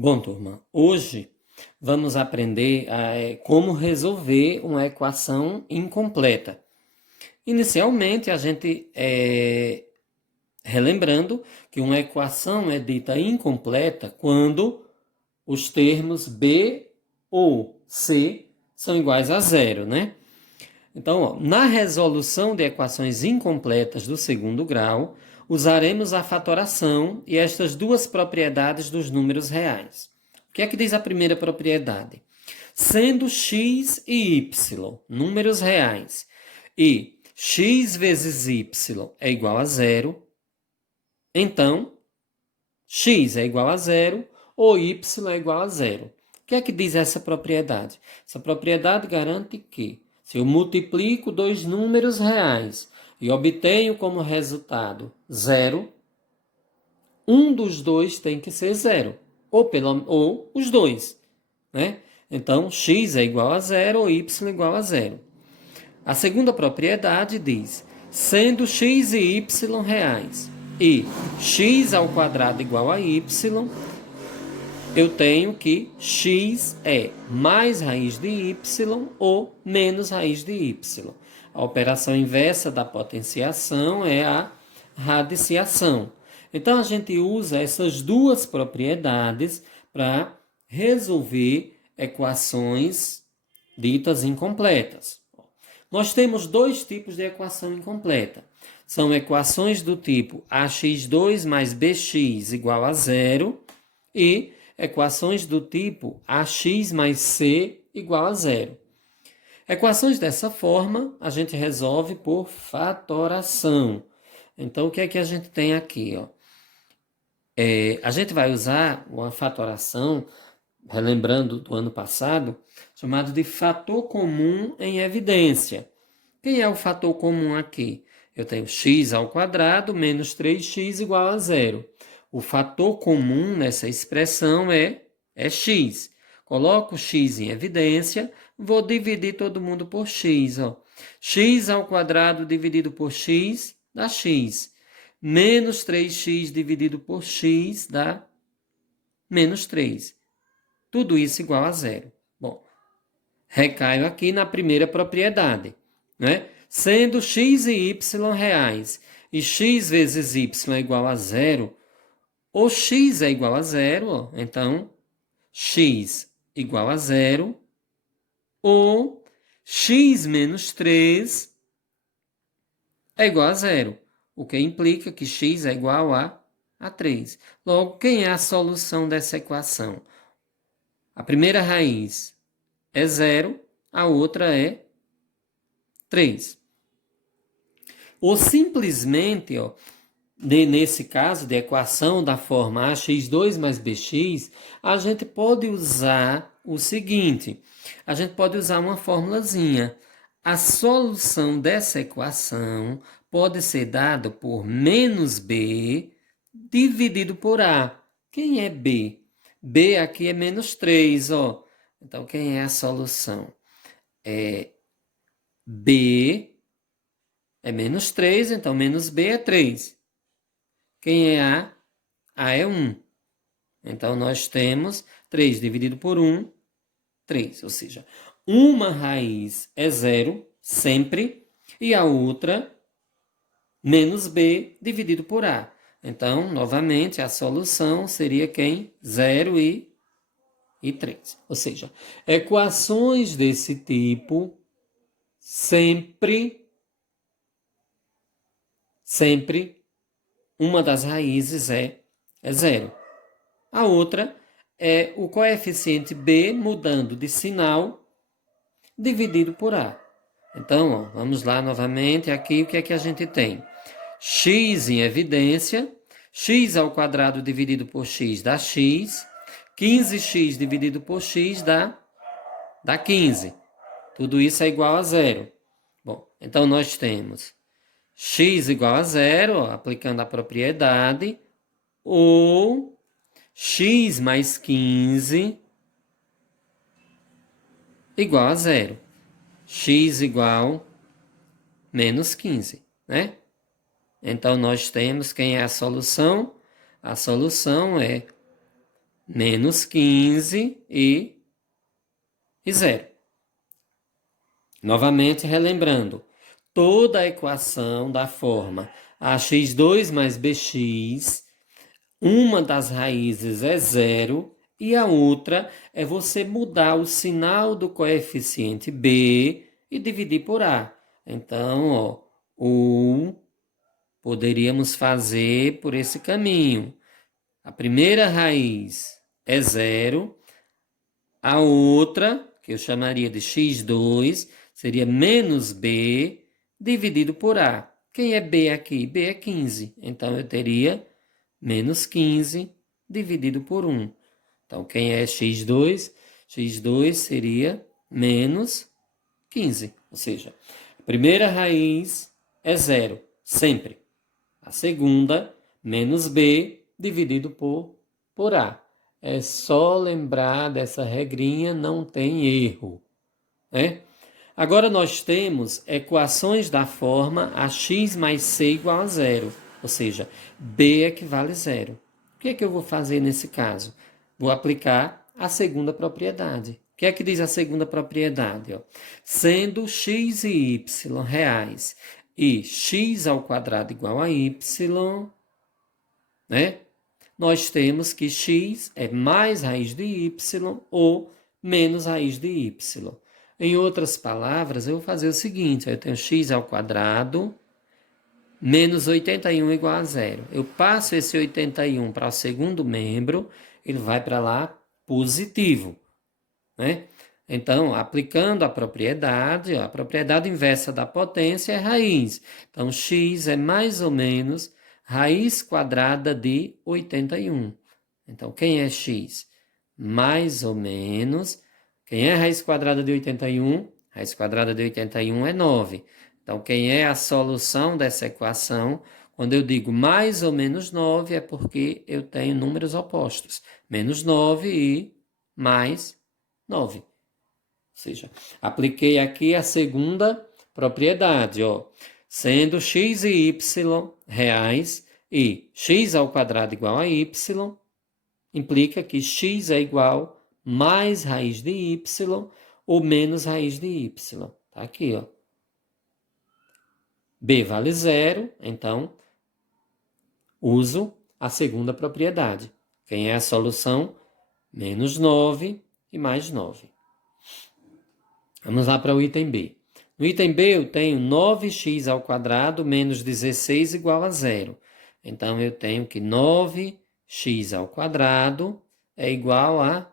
Bom, turma, hoje vamos aprender como resolver uma equação incompleta. Inicialmente, a gente, relembrando que uma equação é dita incompleta quando os termos B ou C são iguais a zero, né? Então, ó, na resolução de equações incompletas do segundo grau, usaremos a fatoração e estas duas propriedades dos números reais. O que é que diz a primeira propriedade? Sendo x e y números reais e x vezes y é igual a zero, então x é igual a zero ou y é igual a zero. O que é que diz essa propriedade? Essa propriedade garante que, se eu multiplico dois números reais e obtenho como resultado zero, um dos dois tem que ser zero, ou os dois, né? Então, x é igual a zero ou y é igual a zero. A segunda propriedade diz, sendo x e y reais e x ao quadrado igual a y, eu tenho que x é mais raiz de y ou menos raiz de y. A operação inversa da potenciação é a radiciação. Então, a gente usa essas duas propriedades para resolver equações ditas incompletas. Nós temos dois tipos de equação incompleta. São equações do tipo ax2 mais bx igual a zero e equações do tipo ax mais c igual a zero. Equações dessa forma, a gente resolve por fatoração. Então, o que é que a gente tem aqui? A gente vai usar uma fatoração, relembrando do ano passado, chamado de fator comum em evidência. Quem é o fator comum aqui? Eu tenho x ao quadrado menos 3x igual a zero. O fator comum nessa expressão é x. Coloco x em evidência, vou dividir todo mundo por x. X ao quadrado dividido por x dá x. Menos 3x dividido por x dá menos 3. Tudo isso igual a zero. Bom, recaio aqui na primeira propriedade, né? Sendo x e y reais e x vezes y é igual a zero, ou x é igual a zero, então x igual a zero, ou x menos 3 é igual a zero, o que implica que x é igual a 3. Logo, quem é a solução dessa equação? A primeira raiz é zero, a outra é 3. Ou simplesmente, nesse caso de equação da forma ax2 mais bx, a gente pode usar o seguinte, a gente pode usar uma formulazinha. A solução dessa equação pode ser dada por menos b dividido por a. Quem é b? B aqui é menos 3, ó. Então, quem é a solução? B é menos 3, então menos B é 3. Quem é A? A é 1. Então, nós temos 3 dividido por 1, 3. Ou seja, uma raiz é 0, sempre, e a outra, menos B dividido por A. Então, novamente, a solução seria quem? 0 e 3. Ou seja, equações desse tipo sempre uma das raízes é zero. A outra é o coeficiente b mudando de sinal dividido por a. Então, vamos lá novamente. Aqui o que é que a gente tem? X em evidência. X ao quadrado dividido por x dá x. 15x dividido por x dá 15. Tudo isso é igual a zero. Bom, então nós temos x igual a zero, aplicando a propriedade, ou x mais 15 igual a zero. X igual menos 15, né? Então, nós temos quem é a solução? A solução é menos 15 e 0. Novamente, relembrando, toda a equação da forma ax2 mais bx, uma das raízes é 0 e a outra é você mudar o sinal do coeficiente b e dividir por a. Então, ó, poderíamos fazer por esse caminho. A primeira raiz é 0, a outra, que eu chamaria de x2, seria menos b dividido por a. Quem é b aqui? B é 15. Então, eu teria menos 15 dividido por 1. Então, quem é x2? x2 seria menos 15. Ou seja, a primeira raiz é 0, sempre. A segunda, menos b dividido por a. É só lembrar dessa regrinha, não tem erro, né? Agora nós temos equações da forma ax mais c igual a 0, ou seja, b equivale a 0. O que é que eu vou fazer nesse caso? Vou aplicar a segunda propriedade. O que é que diz a segunda propriedade? Ó? Sendo x e y reais e x ao quadrado igual a y, né? Nós temos que x é mais raiz de y ou menos raiz de y. Em outras palavras, eu vou fazer o seguinte, eu tenho x ao quadrado menos 81 igual a 0. Eu passo esse 81 para o segundo membro, ele vai para lá positivo, né? Então, aplicando a propriedade inversa da potência é raiz. Então, x é mais ou menos raiz quadrada de 81. Então, quem é x? Mais ou menos. Quem é raiz quadrada de 81? Raiz quadrada de 81 é 9. Então, quem é a solução dessa equação? Quando eu digo mais ou menos 9, é porque eu tenho números opostos. Menos 9 e mais 9. Ou seja, apliquei aqui a segunda propriedade, ó. Sendo x e y reais e x ao quadrado igual a y, implica que x é igual mais raiz de y ou menos raiz de y. Tá aqui, ó. B vale 0, então uso a segunda propriedade. Quem é a solução? Menos 9 e mais 9. Vamos lá para o item B. No item B eu tenho 9x ao quadrado menos 16 igual a 0. Então eu tenho que 9x ao quadrado é igual a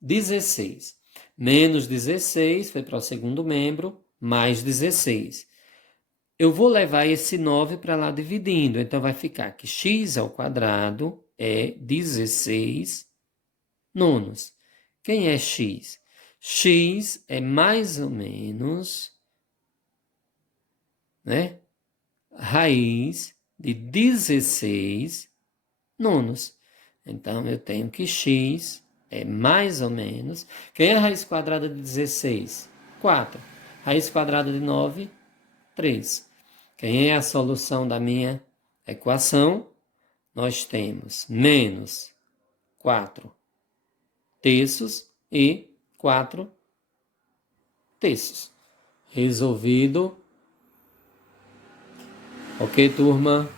16. Menos 16 foi para o segundo membro, mais 16. Eu vou levar esse 9 para lá dividindo, então vai ficar que x ao quadrado é 16 nonos. Quem é x? X é mais ou menos, né, raiz de 16 nonos. Então, eu tenho que x é mais ou menos... Quem é a raiz quadrada de 16? 4. Raiz quadrada de 9? 3. Quem é a solução da minha equação? Nós temos menos 4 terços e 4 terços. Resolvido. Ok, turma?